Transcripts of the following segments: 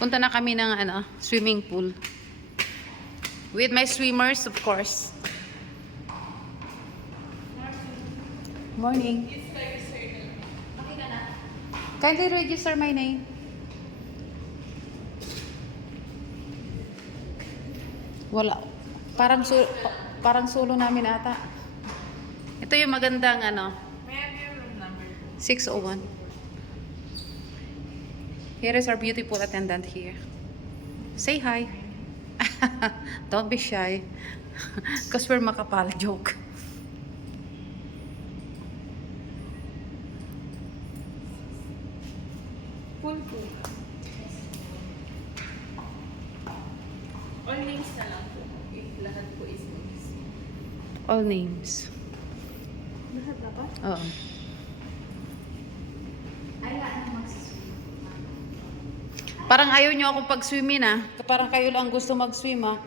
Punta na kami ng swimming pool. With my swimmers, of course. Morning. Kindly register my name. Wala. Parang solo namin ata. Ito yung magandang May I have your room number? 601. Here is our beautiful attendant here. Say hi. Don't be shy. Because we're makapal. Joke. Full po. All names na lang po. If lahat po is names. All names. Lahat na ba? Oo. Ay, lahat na magsiswim. Parang ayaw nyo akong pag-swimin ah. Parang kayo lang gusto mag-swim ah.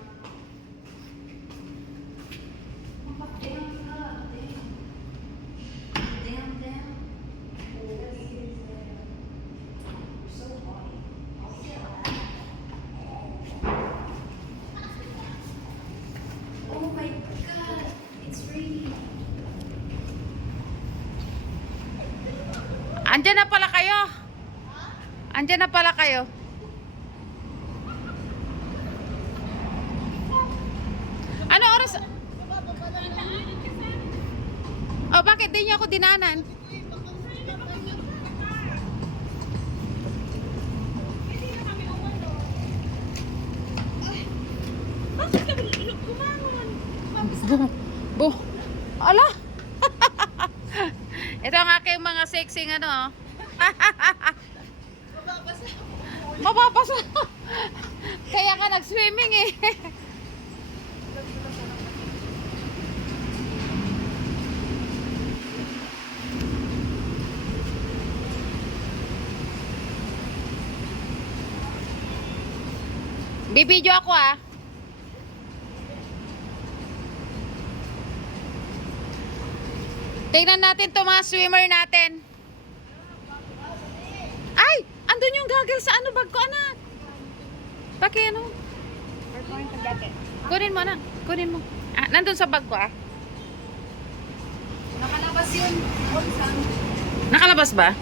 Oh my God, it's raining. Andyan na pala kayo. Andyan na pala kayo. Ano oras? Oh, bakit di niyo ako dinanan? Bu. Ala. Ito ang aking mga sexy oh. Mababasa. Kaya ka nag-swimming eh. Bibidyo ako ah. Tingnan natin to mga swimmer natin. Ay! Andun yung goggles sa bag ko, anak. Paki We're going to get it. Kunin mo na. Kunin mo. Ah, nandun sa bag ko ah. Nakalabas yun. Nakalabas ba?